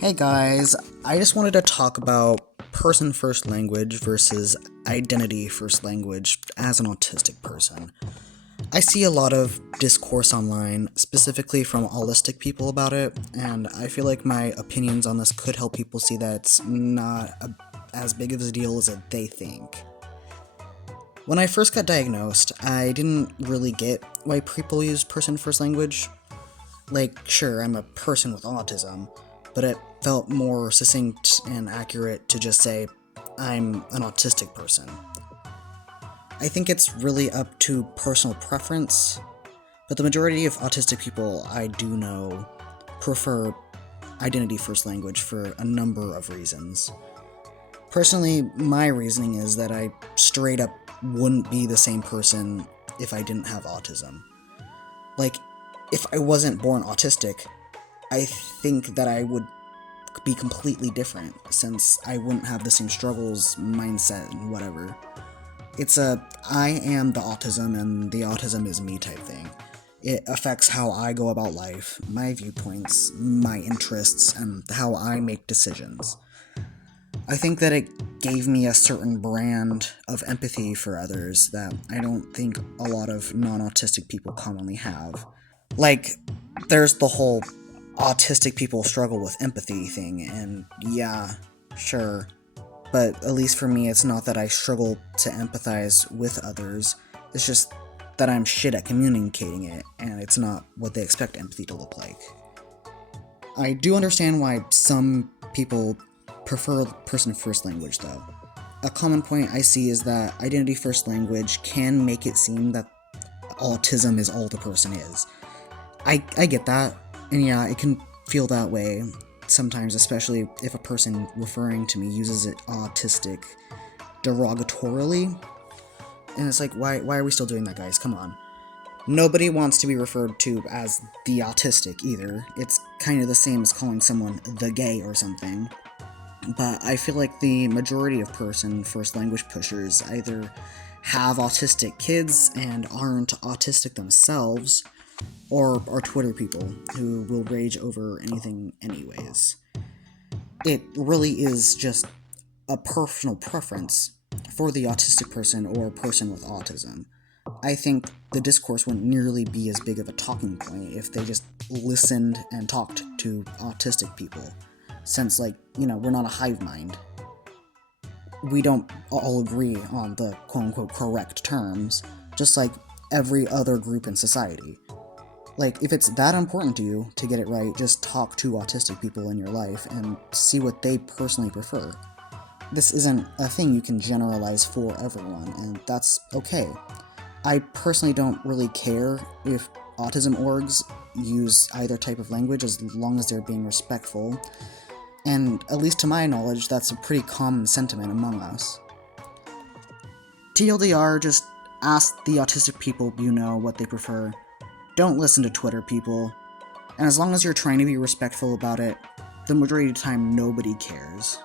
Hey guys, I just wanted to talk about person first language versus identity first language as an autistic person. I see a lot of discourse online, specifically from autistic people about it, and I feel like my opinions on this could help people see that it's not as big of a deal as they think. When I first got diagnosed, I didn't really get why people use person first language. Like, sure, I'm a person with autism, but it felt more succinct and accurate to just say, I'm an autistic person. I think it's really up to personal preference, but the majority of autistic people I do know prefer identity first language for a number of reasons. Personally, my reasoning is that I straight up wouldn't be the same person if I didn't have autism. Like, if I wasn't born autistic, I think that I would be completely different, since I wouldn't have the same struggles, mindset, and whatever. It's a I am the autism and the autism is me type thing. It affects how I go about life, my viewpoints, my interests, and how I make decisions. I think that it gave me a certain brand of empathy for others that I don't think a lot of non-autistic people commonly have. Like, there's the whole autistic people struggle with empathy thing, and yeah, sure. But at least for me, it's not that I struggle to empathize with others, it's just that I'm shit at communicating it, and it's not what they expect empathy to look like. I do understand why some people prefer person first language, though. A common point I see is that identity first language can make it seem that autism is all the person is. I get that, and yeah, it can feel that way sometimes, especially if a person referring to me uses it autistic derogatorily. And it's like, why are we still doing that, guys? Come on. Nobody wants to be referred to as the autistic either. It's kind of the same as calling someone the gay or something. But I feel like the majority of person first language pushers either have autistic kids and aren't autistic themselves, or are Twitter people who will rage over anything anyways. It really is just a personal preference for the autistic person or person with autism. I think the discourse wouldn't nearly be as big of a talking point if they just listened and talked to autistic people, since, we're not a hive mind. We don't all agree on the quote-unquote correct terms, just like every other group in society. Like, if it's that important to you to get it right, just talk to autistic people in your life and see what they personally prefer. This isn't a thing you can generalize for everyone, and that's okay. I personally don't really care if autism orgs use either type of language as long as they're being respectful, and at least to my knowledge, that's a pretty common sentiment among us. TLDR, just ask the autistic people you know what they prefer. Don't listen to Twitter people, and as long as you're trying to be respectful about it, the majority of the time nobody cares.